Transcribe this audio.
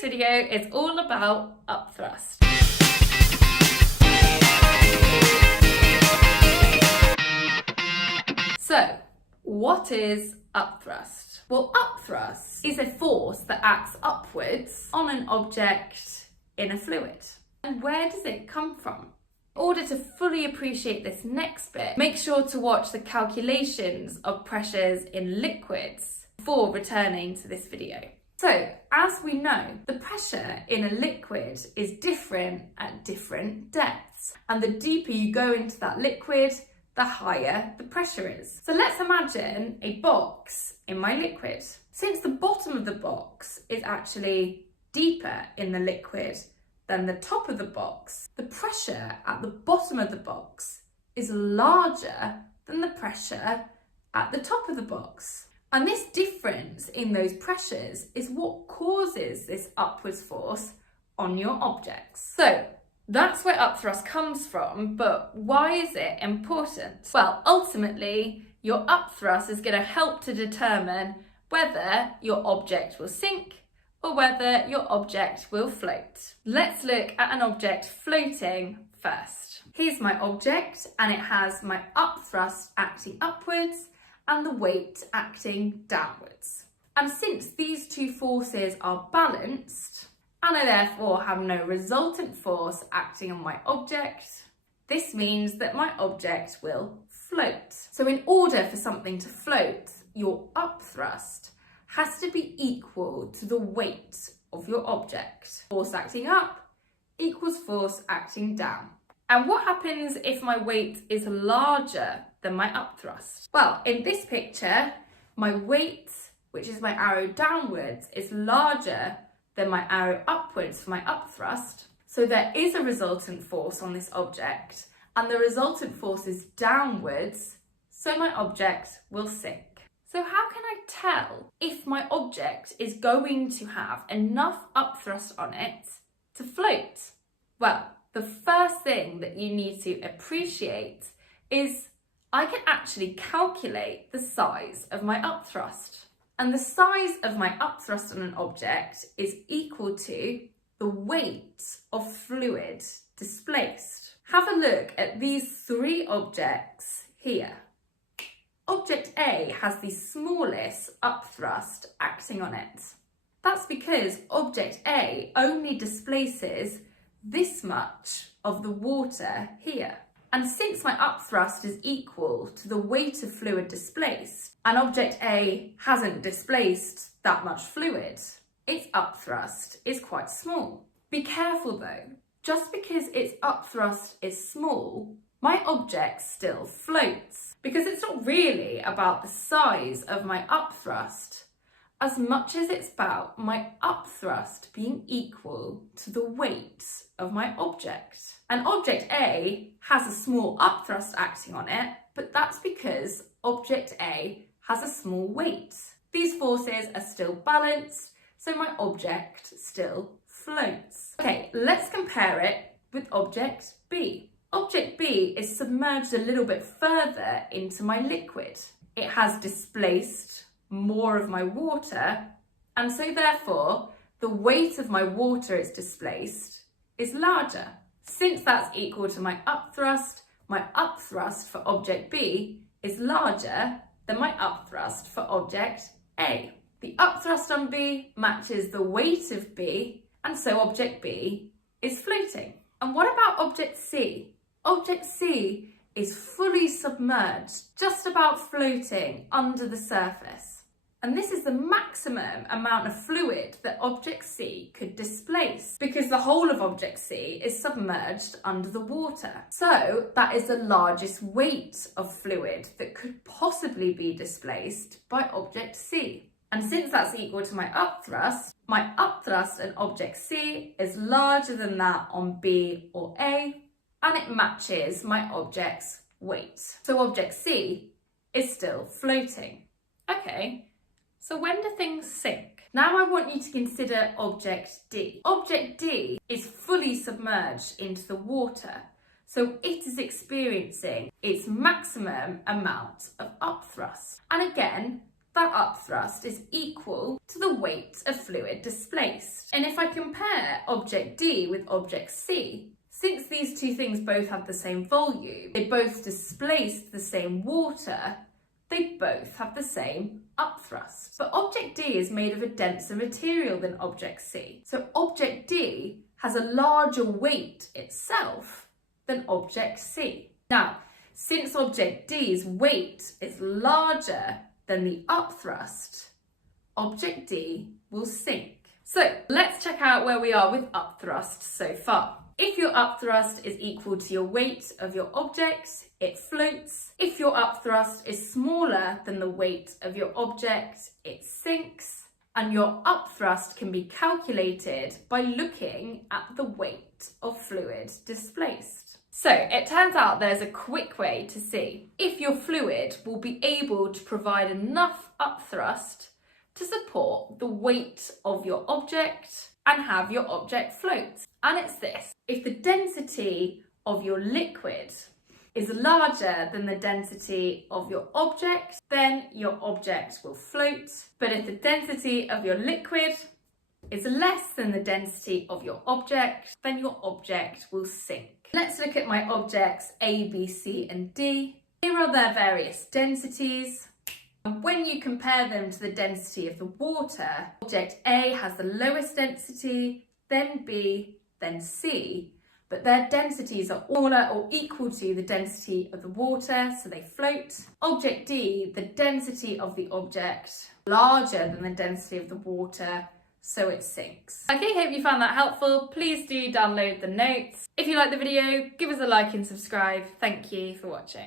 This video is all about upthrust. So, what is upthrust? Well, upthrust is a force that acts upwards on an object in a fluid. And where does it come from? In order to fully appreciate this next bit, make sure to watch the calculations of pressures in liquids before returning to this video. So, as we know, the pressure in a liquid is different at different depths. And the deeper you go into that liquid, the higher the pressure is. So let's imagine a box in my liquid. Since the bottom of the box is actually deeper in the liquid than the top of the box, the pressure at the bottom of the box is larger than the pressure at the top of the box. And this difference in those pressures is what causes this upwards force on your objects. So that's where upthrust comes from, but why is it important? Well, ultimately, your upthrust is going to help to determine whether your object will sink or whether your object will float. Let's look at an object floating first. Here's my object, and it has my upthrust acting upwards and the weight acting downwards. And since these two forces are balanced, and I therefore have no resultant force acting on my object, this means that my object will float. So in order for something to float, your upthrust has to be equal to the weight of your object. Force acting up equals force acting down. And what happens if my weight is larger than my upthrust? Well, in this picture, my weight, which is my arrow downwards, is larger than my arrow upwards for my upthrust. So there is a resultant force on this object, and the resultant force is downwards, so my object will sink. So how can I tell if my object is going to have enough upthrust on it to float? Well, the first thing that you need to appreciate is I can actually calculate the size of my upthrust. And the size of my upthrust on an object is equal to the weight of fluid displaced. Have a look at these three objects here. Object A has the smallest upthrust acting on it. That's because object A only displaces this much of the water here. And since my upthrust is equal to the weight of fluid displaced, and object A hasn't displaced that much fluid, its upthrust is quite small. Be careful though, just because its upthrust is small, my object still floats, because it's not really about the size of my upthrust as much as it's about my upthrust being equal to the weight of my object. And object A has a small upthrust acting on it, but that's because object A has a small weight. These forces are still balanced, so my object still floats. Okay, let's compare it with object B. Object B is submerged a little bit further into my liquid. It has displaced more of my water, and so therefore the weight of my water it's displaced is larger. Since that's equal to my upthrust for object B is larger than my upthrust for object A. The upthrust on B matches the weight of B, and so object B is floating. And what about object C? Object C is fully submerged, just about floating under the surface. And this is the maximum amount of fluid that object C could displace, because the whole of object C is submerged under the water. So that is the largest weight of fluid that could possibly be displaced by object C. And since that's equal to my upthrust on object C is larger than that on B or A, and it matches my object's weight. So object C is still floating. Okay. So when do things sink? Now I want you to consider object D. Object D is fully submerged into the water, so it is experiencing its maximum amount of upthrust. And again, that upthrust is equal to the weight of fluid displaced. And if I compare object D with object C, since these two things both have the same volume, they both displaced the same water, they both have the same upthrust. But object D is made of a denser material than object C. So object D has a larger weight itself than object C. Now, since object D's weight is larger than the upthrust, object D will sink. So let's check out where we are with upthrust so far. If your upthrust is equal to your weight of your object, it floats. If your upthrust is smaller than the weight of your object, it sinks. And your upthrust can be calculated by looking at the weight of fluid displaced. So it turns out there's a quick way to see if your fluid will be able to provide enough upthrust to support the weight of your object and have your object float. And it's this: if the density of your liquid is larger than the density of your object, then your object will float. But if the density of your liquid is less than the density of your object, then your object will sink. Let's look at my objects A, B, C, and D. Here are their various densities. And when you compare them to the density of the water, object A has the lowest density, then B, then C. But their densities are smaller or equal to the density of the water, so they float. Object D, the density of the object, larger than the density of the water, so it sinks. Okay, hope you found that helpful. Please do download the notes. If you like the video, give us a like and subscribe. Thank you for watching.